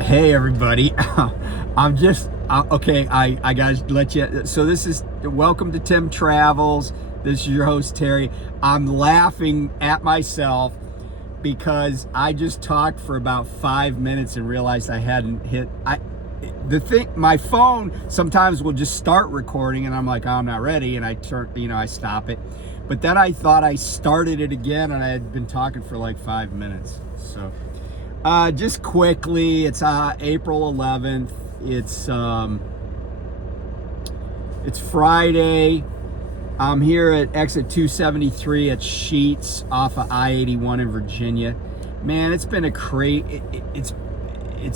Hey everybody. I'm just okay. I gotta let you. So this is welcome to Tim Travels. This is your host Terry. I'm laughing at myself because I just talked for about 5 minutes and realized I hadn't hit. My phone sometimes will just start recording and I'm like, oh, I'm not ready, and I stop it. But then I thought I started it again and I had been talking for like 5 minutes. So. Just quickly, it's April 11th. It's Friday. I'm here at exit 273 at Sheetz off of I-81 in Virginia. Man, it's been it's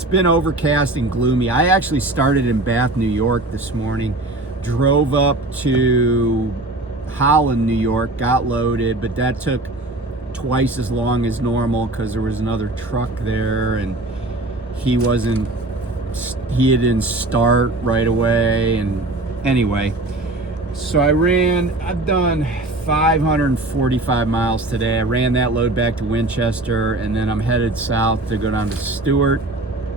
been overcast and gloomy. I actually started in Bath, New York this morning, drove up to Holland, New York, got loaded, but that took twice as long as normal because there was another truck there and he didn't start right away. And anyway, so I've done 545 miles today. I ran that load back to Winchester, and then I'm headed south to go down to Stewart,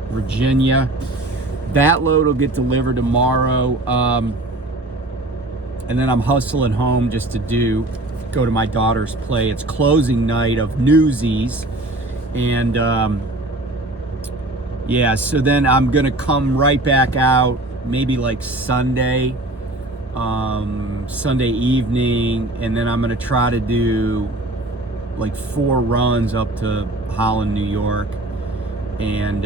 Virginia. That load will get delivered tomorrow, and then I'm hustling home just to go to my daughter's play. It's closing night of Newsies, and so then I'm gonna come right back out maybe like Sunday evening, and then I'm gonna try to do like 4 runs up to Holland, New York, and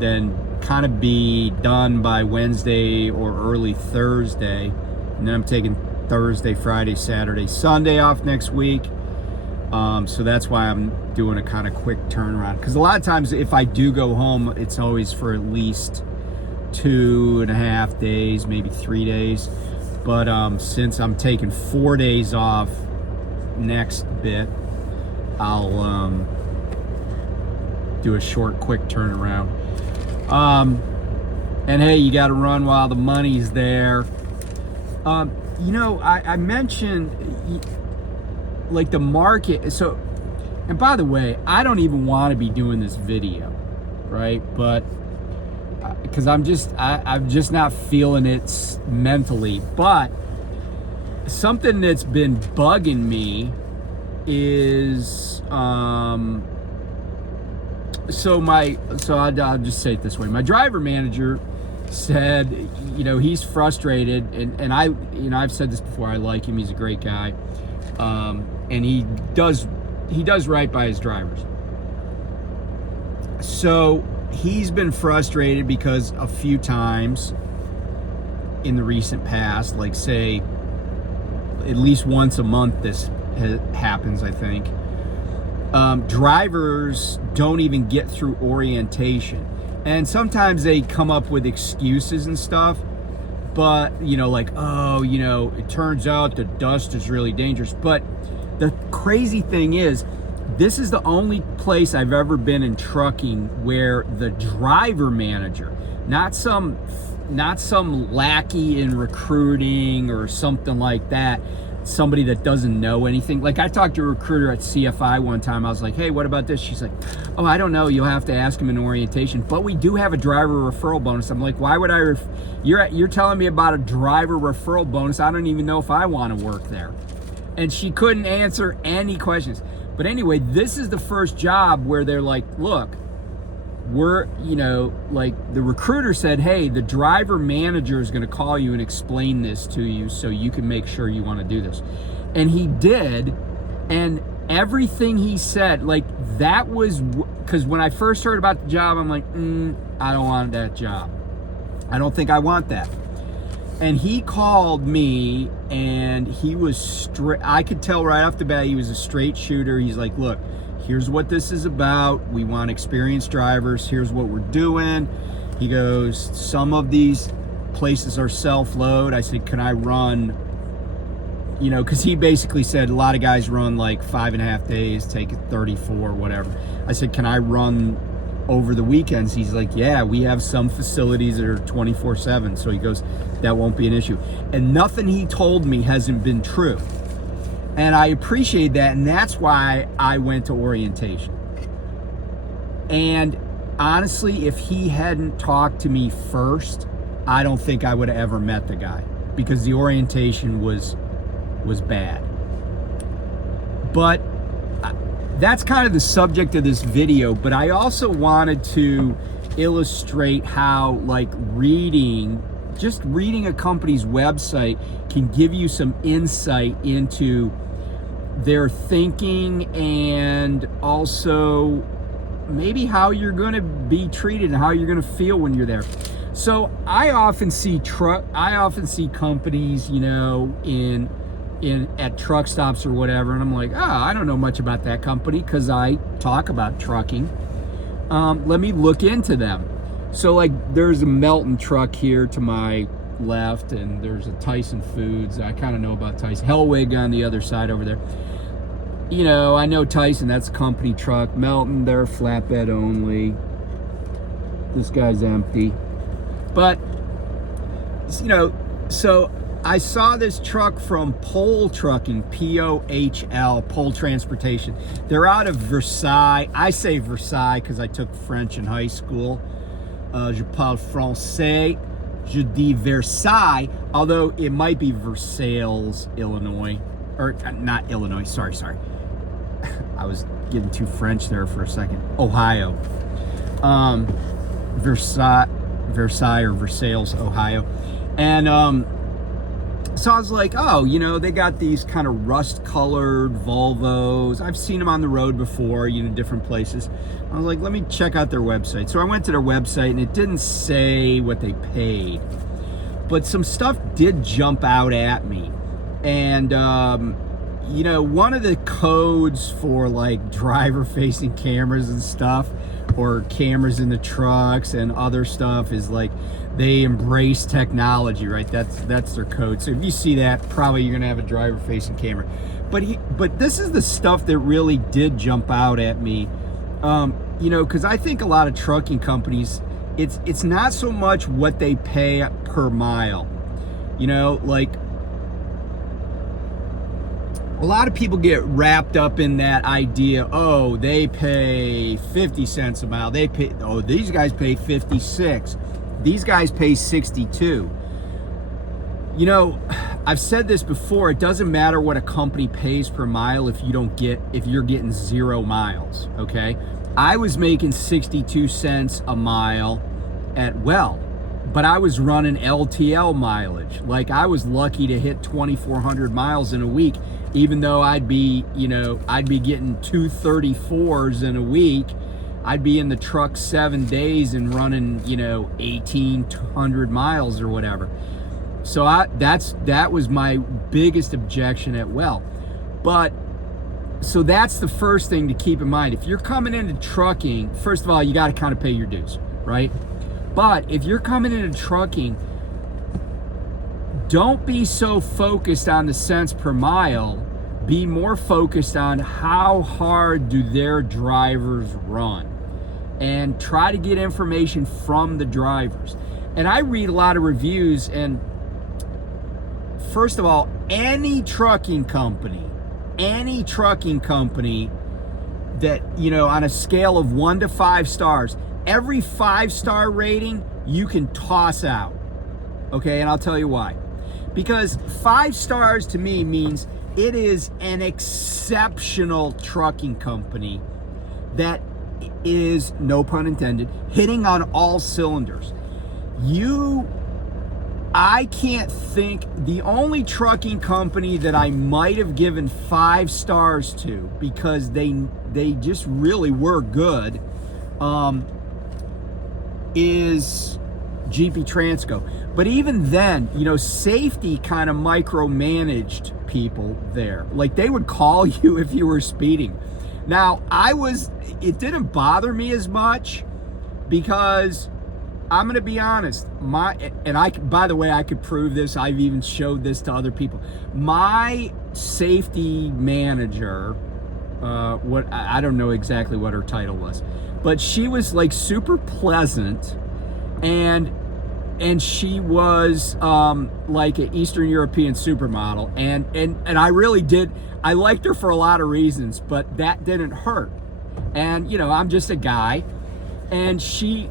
then kind of be done by Wednesday or early Thursday, and then I'm taking Thursday, Friday, Saturday, Sunday off next week. So that's why I'm doing a kind of quick turnaround, because a lot of times if I do go home, it's always for at least 2.5 days, maybe 3 days. But since I'm taking 4 days off next bit, I'll do a short, quick turnaround. And hey, you got to run while the money's there. I mentioned like the market. So, and by the way, I don't even want to be doing this video, right? But because I'm just not feeling it mentally. But something that's been bugging me is I'll just say it this way. My driver manager said, he's frustrated, and I've said this before, I like him, he's a great guy, and he does right by his drivers. So he's been frustrated because a few times in the recent past, like say at least once a month this happens, I think, drivers don't even get through orientation. And sometimes they come up with excuses and stuff, but, it turns out the dust is really dangerous. But the crazy thing is, this is the only place I've ever been in trucking where the driver manager, not some lackey in recruiting or something like that, somebody that doesn't know anything. Like, I talked to a recruiter at CFI one time. I was like, hey, what about this? She's like, oh, I don't know. You'll have to ask him in orientation. But we do have a driver referral bonus. I'm like, why would you're telling me about a driver referral bonus? I don't even know if I want to work there. And she couldn't answer any questions. But anyway, this is the first job where they're like, look, the recruiter said, hey, the driver manager is going to call you and explain this to you so you can make sure you want to do this. And he did. And everything he said, like, that was, because when I first heard about the job, I'm like, I don't want that job. I don't think I want that. And he called me, and he was straight. I could tell right off the bat he was a straight shooter. He's like, look, here's what this is about. We want experienced drivers. Here's what we're doing. He goes, some of these places are self-load. I said, can I run, because he basically said a lot of guys run like 5.5 days, take it 34, whatever. I said, can I run over the weekends? He's like, yeah, we have some facilities that are 24/7. So he goes, that won't be an issue. And nothing he told me hasn't been true. And I appreciate that, and that's why I went to orientation. And honestly, if he hadn't talked to me first, I don't think I would have ever met the guy, because the orientation was bad. But that's kind of the subject of this video. But I also wanted to illustrate how, like, just reading a company's website can give you some insight into their thinking, and also maybe how you're going to be treated and how you're going to feel when you're there. So I often see companies, you know, at truck stops or whatever, and I'm like, oh, I don't know much about that company because I talk about trucking. Let me look into them. So, like, there's a Melton truck here to my left, and there's a Tyson Foods. I kind of know about Tyson. Hellwig on the other side over there. You know, I know Tyson, that's a company truck. Melton, they're flatbed only. This guy's empty. But, you know, so I saw this truck from Pole Trucking, P-O-H-L, Pole Transportation. They're out of Versailles. I say Versailles because I took French in high school. Je parle français. Je dis Versailles, although it might be Versailles, Illinois. Or not Illinois, sorry. I was getting too French there for a second. Ohio. Versailles or Versailles, Ohio. And so I was like, oh, you know, they got these kind of rust-colored Volvos. I've seen them on the road before, you know, different places. I was like, let me check out their website. So I went to their website, and it didn't say what they paid. But some stuff did jump out at me. And, you know, one of the codes for, like, driver-facing cameras and stuff, or cameras in the trucks and other stuff, is like they embrace technology, right? That's their code. So if you see that, probably you're gonna have a driver-facing camera. But this is the stuff that really did jump out at me, you know, because I think a lot of trucking companies, it's not so much what they pay per mile, you know, like. A lot of people get wrapped up in that idea, oh, they pay 50 cents a mile. These guys pay 56. These guys pay 62. You know, I've said this before, it doesn't matter what a company pays per mile if you're getting 0 miles, okay? I was making 62 cents a mile at Well, but I was running LTL mileage. Like, I was lucky to hit 2,400 miles in a week, even though I'd be getting 234s in a week. I'd be in the truck 7 days and running, you know, 1,800 miles or whatever. So that was my biggest objection at Well. But so that's the first thing to keep in mind. If you're coming into trucking, first of all, you got to kind of pay your dues, right? But if you're coming into trucking, don't be so focused on the cents per mile. Be more focused on how hard do their drivers run, and try to get information from the drivers. And I read a lot of reviews, and first of all, any trucking company that, you know, on a scale of 1 to 5 stars, every 5-star rating you can toss out, okay? And I'll tell you why. Because 5 stars to me means it is an exceptional trucking company that is, no pun intended, hitting on all cylinders. I can't think, the only trucking company that I might have given 5 stars to, because they just really were good, is GP Transco. But even then, you know, safety kind of micromanaged people there. Like, they would call you if you were speeding. Now, it didn't bother me as much, because I'm going to be honest, by the way, I could prove this. I've even showed this to other people. My safety manager, I don't know exactly what her title was, but she was like super pleasant, and she was like an Eastern European supermodel, and I really did. I liked her for a lot of reasons, but that didn't hurt. And, you know, I'm just a guy. And she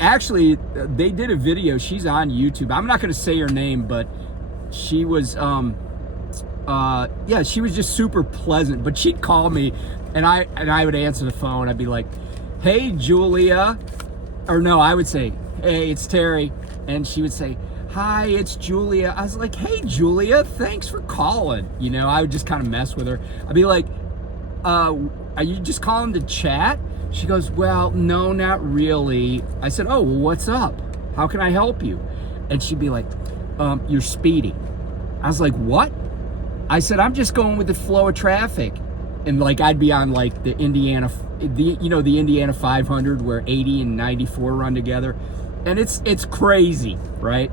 actually, they did a video. She's on YouTube. I'm not going to say her name, but she was, she was just super pleasant. But she'd call me, and I would answer the phone. I'd be like, "Hey, Julia," or no, I would say, "Hey, it's Terry," and she would say, "Hi, it's Julia." I was like, "Hey, Julia, thanks for calling." You know, I would just kind of mess with her. I'd be like, "Are you just calling to chat?" She goes, "Well, no, not really." I said, "Oh, well, what's up? How can I help you?" And she'd be like, "You're speeding." I was like, "What?" I said, "I'm just going with the flow of traffic." And like, I'd be on like the Indiana 500 where 80 and 94 run together. And it's crazy, right?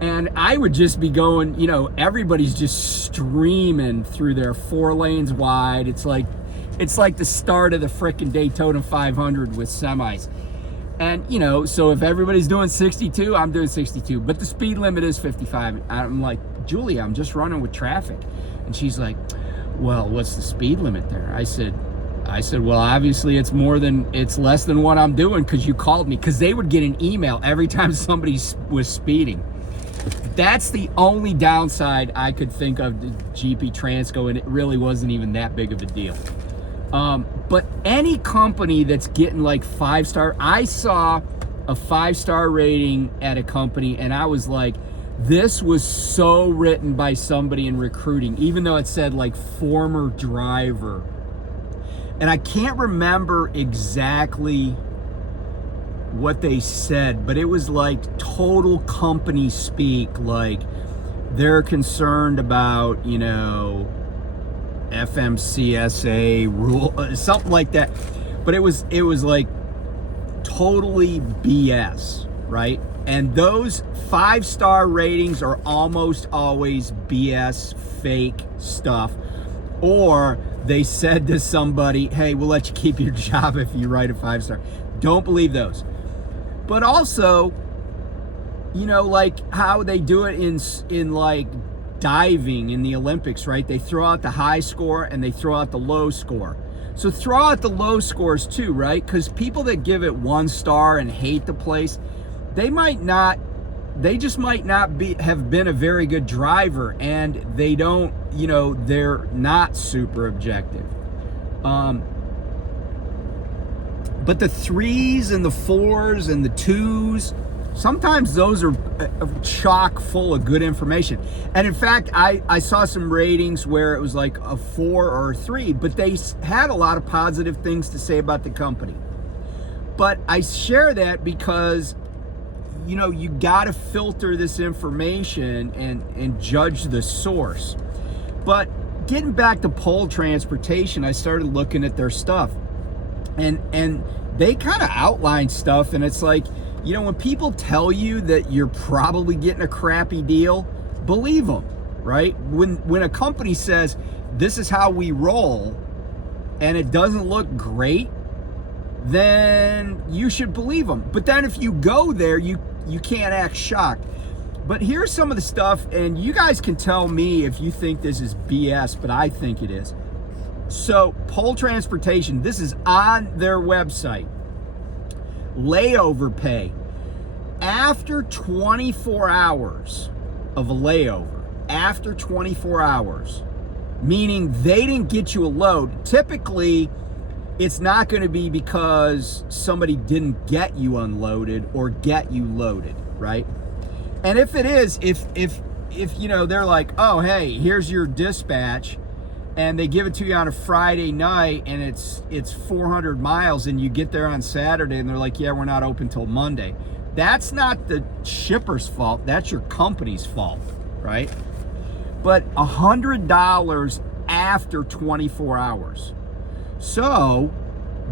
And I would just be going, everybody's just streaming through there 4 lanes wide. It's like the start of the frickin' Daytona 500 with semis. And, so if everybody's doing 62, I'm doing 62. But the speed limit is 55. I'm like, "Julia, I'm just running with traffic." And she's like, "Well, what's the speed limit there?" I said, "Well, obviously it's less than what I'm doing because you called me." Because they would get an email every time somebody was speeding. That's the only downside I could think of to GP Transco, and it really wasn't even that big of a deal. But any company that's getting like 5-star, I saw a 5-star rating at a company, and I was like, this was so written by somebody in recruiting, even though it said like former driver. And I can't remember exactly what they said, but it was like total company speak, like they're concerned about, FMCSA rule, something like that. But it was like totally BS, right? And those 5-star ratings are almost always BS, fake stuff. Or they said to somebody, "Hey, we'll let you keep your job if you write a 5-star." Don't believe those. But also, like how they do it in like diving in the Olympics, right? They throw out the high score and they throw out the low score. So throw out the low scores too, right? Because people that give it 1 star and hate the place, they just might not have been a very good driver, and they don't, they're not super objective. But the 3s and the 4s and the 2s, sometimes those are chock full of good information. And in fact, I saw some ratings where it was like a 4 or a 3, but they had a lot of positive things to say about the company. But I share that because, you got to filter this information and judge the source. But getting back to Pole Transportation, I started looking at their stuff. And they kind of outline stuff, and it's like, when people tell you that you're probably getting a crappy deal, believe them, right? When a company says, "This is how we roll," and it doesn't look great, then you should believe them. But then if you go there, you can't act shocked. But here's some of the stuff, and you guys can tell me if you think this is BS, but I think it is. So, Pole Transportation, this is on their website. Layover pay. After 24 hours of a layover, after 24 hours, meaning they didn't get you a load, typically it's not going to be because somebody didn't get you unloaded or get you loaded, right? And if it is, if they're like, "Oh, hey, here's your dispatch," and they give it to you on a Friday night, and it's 400 miles, and you get there on Saturday, and they're like, "Yeah, we're not open till Monday." That's not the shipper's fault. That's your company's fault, right? But $100 after 24 hours. So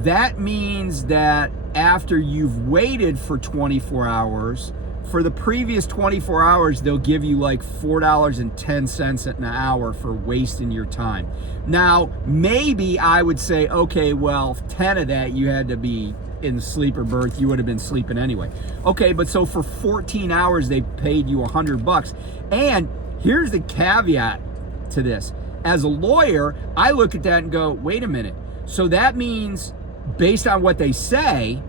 that means that after you've waited for 24 hours, for the previous 24 hours, they'll give you like $4.10 an hour for wasting your time. Now, maybe I would say, okay, well, 10 of that you had to be in the sleeper berth. You would have been sleeping anyway. Okay, but so for 14 hours, they paid you $100. And here's the caveat to this. As a lawyer, I look at that and go, wait a minute. So that means based on what they say,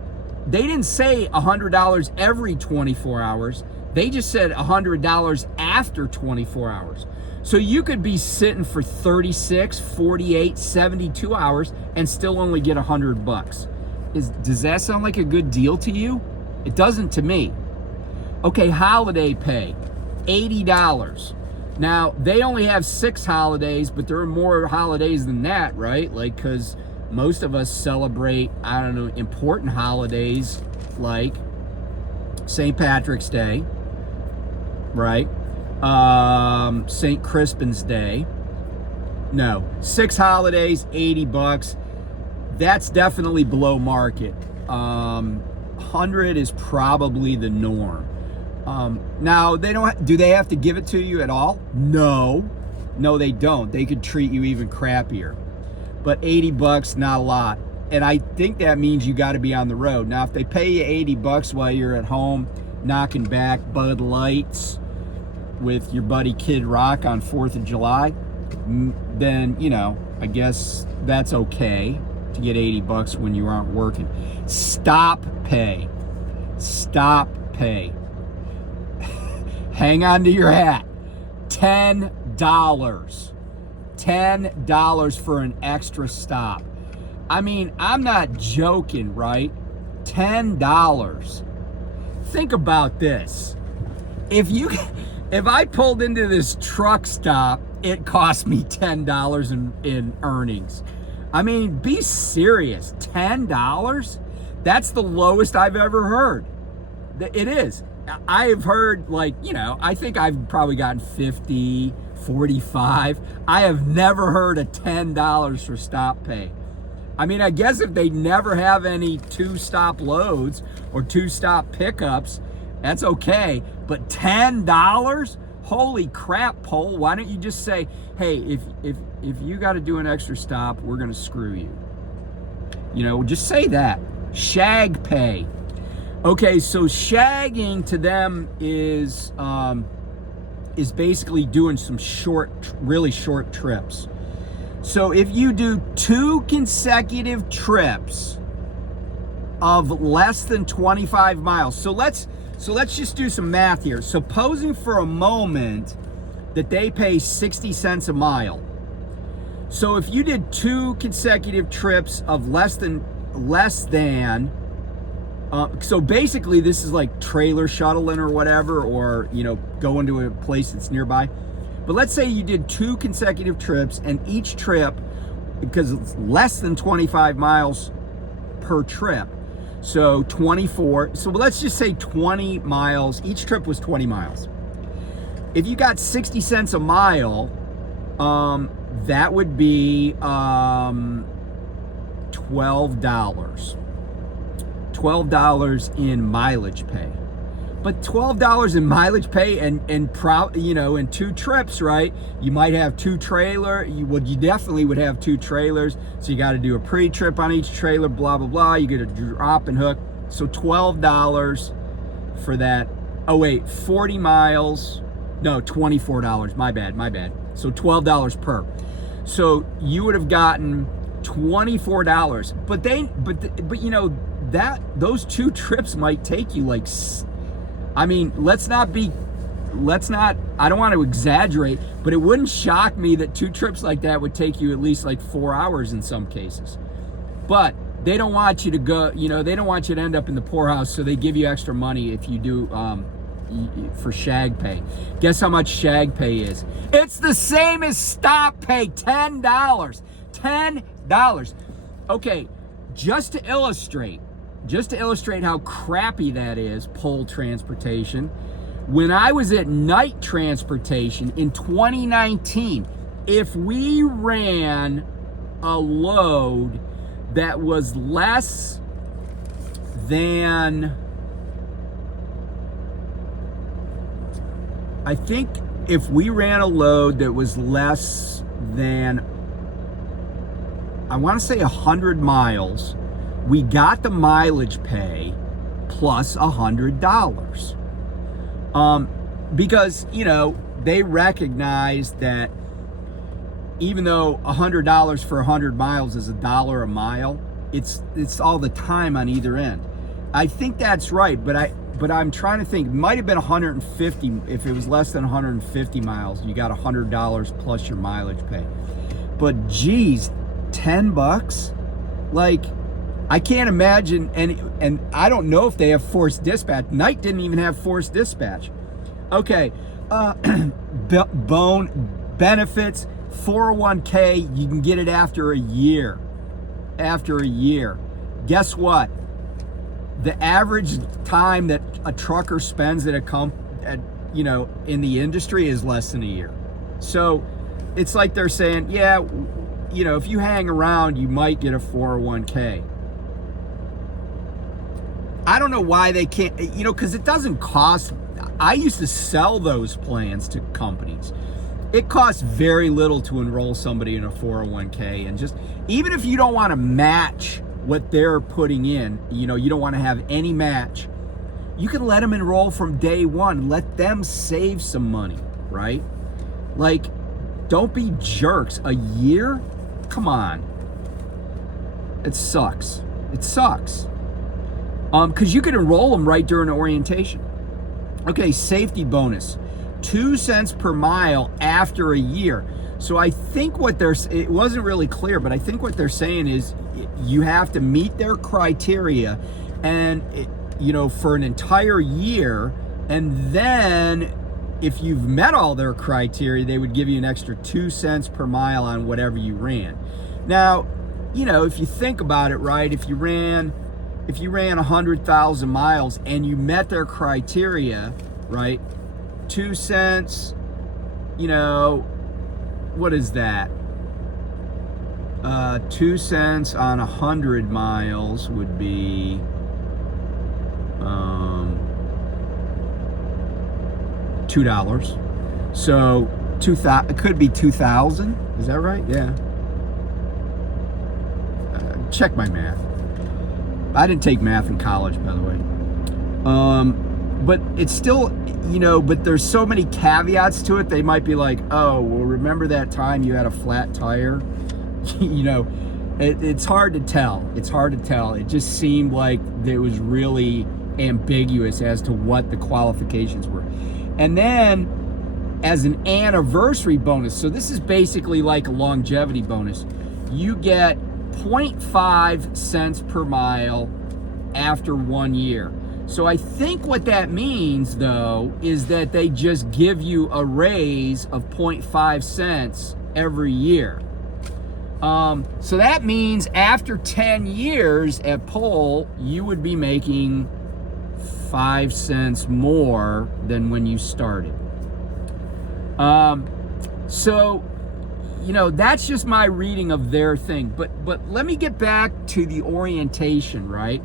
they didn't say $100 every 24 hours. They just said $100 after 24 hours. So you could be sitting for 36, 48, 72 hours and still only get $100. Does that sound like a good deal to you? It doesn't to me. Okay, holiday pay, $80. Now, they only have 6 holidays, but there are more holidays than that, right? Like, because most of us celebrate, I don't know, important holidays like St. Patrick's Day, right? St. Crispin's Day. No, 6 holidays, $80. That's definitely below market. 100 is probably the norm. Now, do they have to give it to you at all? No, they don't. They could treat you even crappier. But $80, not a lot. And I think that means you got to be on the road. Now, if they pay you $80 while you're at home knocking back Bud Lights with your buddy Kid Rock on 4th of July, then, I guess that's okay to get $80 when you aren't working. Stop pay. Hang on to your hat. $10. $10 for an extra stop. I mean, I'm not joking, right? $10. Think about this. If I pulled into this truck stop, it cost me $10 in earnings. I mean, be serious. $10? That's the lowest I've ever heard. It is. I have heard, I think I've probably gotten 50, 45. I have never heard of $10 for stop pay. I mean, I guess if they never have any 2-stop loads or 2-stop pickups, that's okay. But $10? Holy crap, Pole. Why don't you just say, hey, if you got to do an extra stop, we're going to screw you. Just say that. Shag pay. Okay, so shagging to them is basically doing some really short trips. So if you do 2 consecutive trips of less than 25 miles, so let's just do some math here. Supposing for a moment that they pay 60 cents a mile. So if you did 2 consecutive trips of less than, so basically this is like trailer shuttling or whatever, or, going to a place that's nearby. But let's say you did 2 consecutive trips, and each trip, because it's less than 25 miles per trip, so 24, so let's just say 20 miles, each trip was 20 miles. If you got 60 cents a mile, that would be $12. $12 in mileage pay. But $12 in mileage pay and in 2 trips, right? You might have 2 trailer. You definitely would have 2 trailers. So you got to do a pre-trip on each trailer, blah, blah, blah. You get a drop and hook. So $12 for that. Oh, wait, 40 miles. No, $24. My bad. So $12 per. So you would have gotten $24. But those 2 trips might take you I don't want to exaggerate, but it wouldn't shock me that 2 trips like that would take you at least 4 hours in some cases. But they don't want you to go, they don't want you to end up in the poorhouse, so they give you extra money if you do for shag pay. Guess how much shag pay is? It's the same as stop pay, $10. $10. Okay, just to illustrate how crappy that is, pole transportation, when I was at night transportation in 2019, if we ran a load that was less than, I think if we ran a load that was less than, I want to say 100 miles, we got the mileage pay plus $100. Because, they recognize that even though $100 for 100 miles is $1 a mile, it's all the time on either end. I think that's right, but I'm trying to think. It might have been 150. If it was less than 150 miles, you got $100 plus your mileage pay. But geez, $10? Like, I can't imagine. And I don't know if they have forced dispatch. Knight didn't even have forced dispatch. Okay, bone benefits, 401k. You can get it after a year. After a year, guess what? The average time that a trucker spends at in the industry is less than a year. So it's like they're saying, yeah, if you hang around, you might get a 401k. I don't know why they can't, because it doesn't cost. I used to sell those plans to companies. It costs very little to enroll somebody in a 401k, and just even if you don't want to match what they're putting in, you don't want to have any match, you can let them enroll from day one. Let them save some money, right? Like, don't be jerks. A year? Come on. It sucks. It sucks. Because you can enroll them right during orientation. Okay, safety bonus. 2 cents per mile after a year. So I think it wasn't really clear, but I think what they're saying is you have to meet their criteria and, for an entire year. And then if you've met all their criteria, they would give you an extra 2 cents per mile on whatever you ran. Now, if you think about it, right, if you ran 100,000 miles and you met their criteria, right, 2 cents, what is that? 2 cents on 100 miles would be $2. So it could be 2,000. Is that right? Yeah. Check my math. I didn't take math in college, by the way. But it's still, but there's so many caveats to it. They might be like, oh, well, remember that time you had a flat tire? It's hard to tell. It's hard to tell. It just seemed like it was really ambiguous as to what the qualifications were. And then as an anniversary bonus, so this is basically like a longevity bonus, you get 0.5 cents per mile after 1 year. So I think what that means, though, is that they just give you a raise of 0.5 cents every year. So that means after 10 years at Pole, you would be making 5 cents more than when you started. So that's just my reading of their thing. But let me get back to the orientation, right?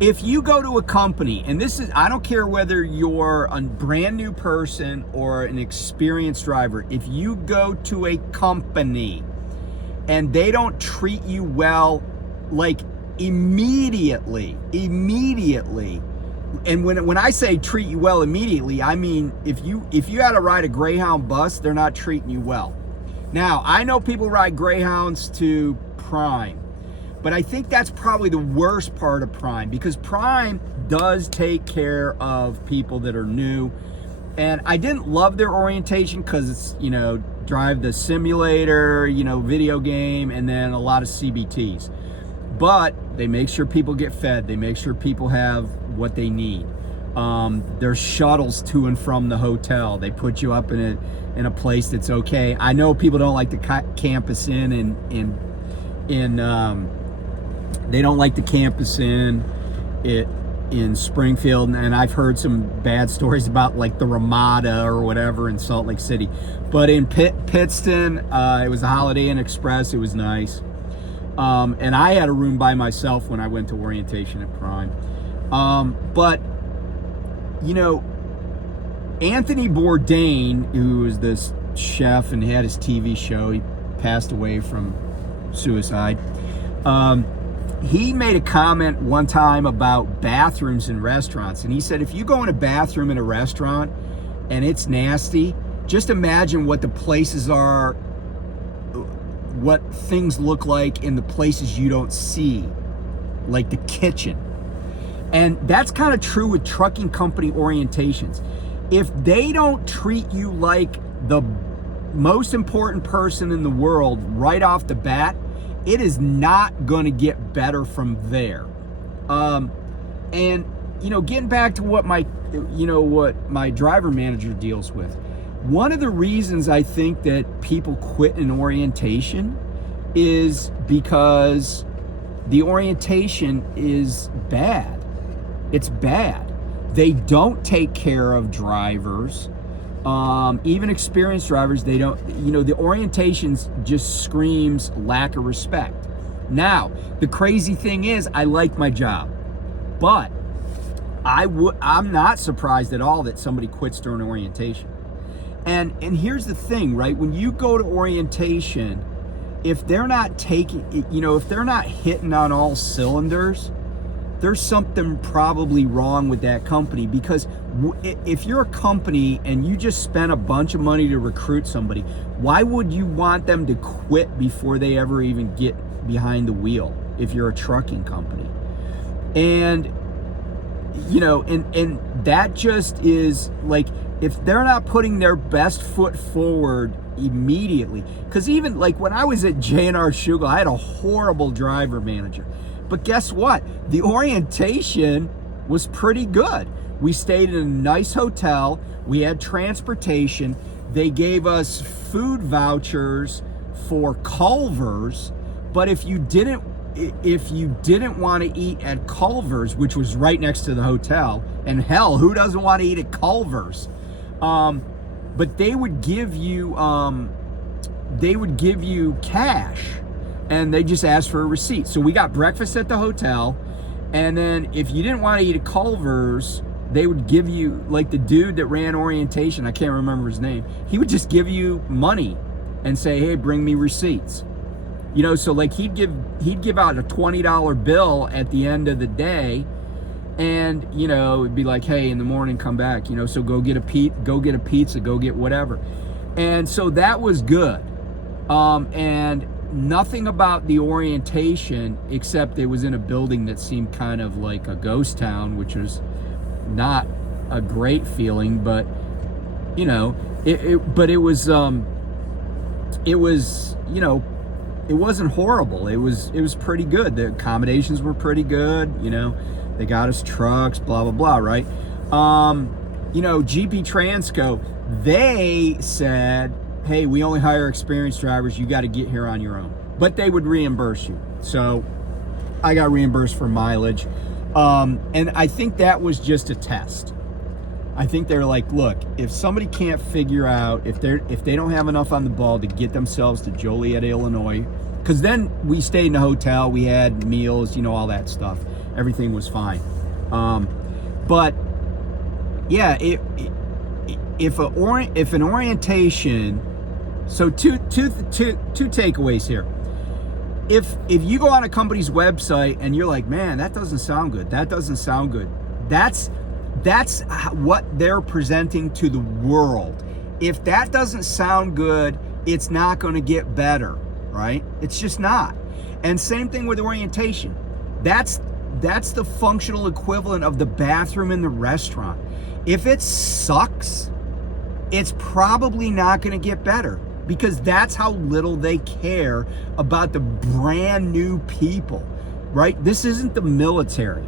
If you go to a company, and I don't care whether you're a brand new person or an experienced driver, if you go to a company and they don't treat you well, like immediately, and when I say treat you well immediately, I mean if you had to ride a Greyhound bus, they're not treating you well. Now, I know people ride Greyhounds to Prime, but I think that's probably the worst part of Prime, because Prime does take care of people that are new. And I didn't love their orientation because it's, drive the simulator, video game, and then a lot of CBTs. But they make sure people get fed. They make sure people have what they need. There's shuttles to and from the hotel. They put you up in a place that's okay. I know people don't like the campus inn they don't like the campus inn in Springfield, and I've heard some bad stories about like the Ramada or whatever in Salt Lake City. But in Pittston, it was a Holiday Inn Express. It was nice. And I had a room by myself when I went to orientation at Prime. But Anthony Bourdain, who was this chef and had his TV show, he passed away from suicide. He made a comment one time about bathrooms in restaurants, and he said if you go in a bathroom in a restaurant and it's nasty, just imagine what the places are what things look like in the places you don't see, like the kitchen. And that's kind of true with trucking company orientations. If they don't treat you like the most important person in the world right off the bat, it is not going to get better from there. And getting back to what my driver manager deals with, one of the reasons I think that people quit an orientation is because the orientation is bad. It's bad. They don't take care of drivers. Even experienced drivers, they don't, the orientations just screams lack of respect. Now, the crazy thing is, I like my job, but I'm not surprised at all that somebody quits during orientation. And here's the thing, right? When you go to orientation, if they're not if they're not hitting on all cylinders, there's something probably wrong with that company. Because if you're a company and you just spent a bunch of money to recruit somebody, why would you want them to quit before they ever even get behind the wheel if you're a trucking company? And and that just is like, if they're not putting their best foot forward immediately, because even like when I was at J&R Schugle, I had a horrible driver manager. But guess what? The orientation was pretty good. We stayed in a nice hotel. We had transportation. They gave us food vouchers for Culver's. But if you didn't want to eat at Culver's, which was right next to the hotel, and hell, who doesn't want to eat at Culver's? But they would give you cash, and they just asked for a receipt. So we got breakfast at the hotel, and then if you didn't want to eat at Culver's, they would give you, like the dude that ran orientation, I can't remember his name, he would just give you money and say, hey, bring me receipts. So like he'd give out a $20 bill at the end of the day, and it'd be like, hey, in the morning come back, so go get a pizza, go get whatever. And so that was good. And nothing about the orientation, except it was in a building that seemed kind of like a ghost town, which was not a great feeling, but it wasn't horrible. It was pretty good. The accommodations were pretty good. They got us trucks, blah, blah, blah, right? GP Transco, they said, hey, we only hire experienced drivers. You got to get here on your own. But they would reimburse you. So I got reimbursed for mileage. And I think that was just a test. I think they're like, look, if somebody can't figure out, if they don't have enough on the ball to get themselves to Joliet, Illinois, because then we stayed in a hotel, we had meals, all that stuff. Everything was fine. But yeah, if an orientation, so two takeaways here. If you go on a company's website and you're like, man, that doesn't sound good. That's what they're presenting to the world. If that doesn't sound good, it's not going to get better, right? It's just not. And same thing with orientation. That's the functional equivalent of the bathroom in the restaurant. If it sucks, it's probably not going to get better, because that's how little they care about the brand new people, right? This isn't the military,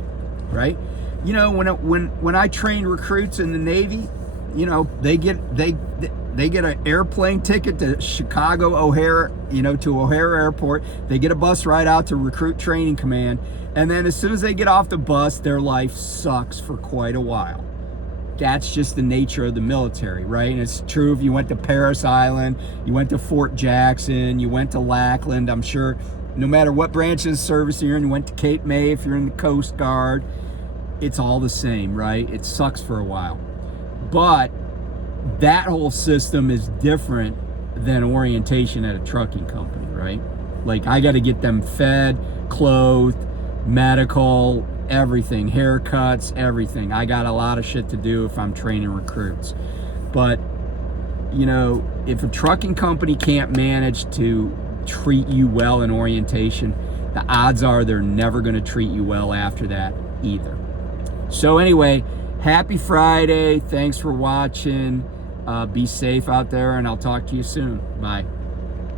right? When I train recruits in the Navy, they get an airplane ticket to Chicago O'Hare, to O'Hare Airport. They get a bus ride out to Recruit Training Command, and then as soon as they get off the bus, their life sucks for quite a while. That's just the nature of the military, right? And it's true if you went to Parris Island, you went to Fort Jackson, you went to Lackland. I'm sure no matter what branch of the service you're in, you went to Cape May if you're in the Coast Guard, it's all the same, right? It sucks for a while. But that whole system is different than orientation at a trucking company, right? Like, I got to get them fed, clothed, medical, everything, haircuts, everything. I got a lot of shit to do if I'm training recruits. But, if a trucking company can't manage to treat you well in orientation, the odds are they're never going to treat you well after that either. So anyway, happy Friday. Thanks for watching. Be safe out there, and I'll talk to you soon. Bye.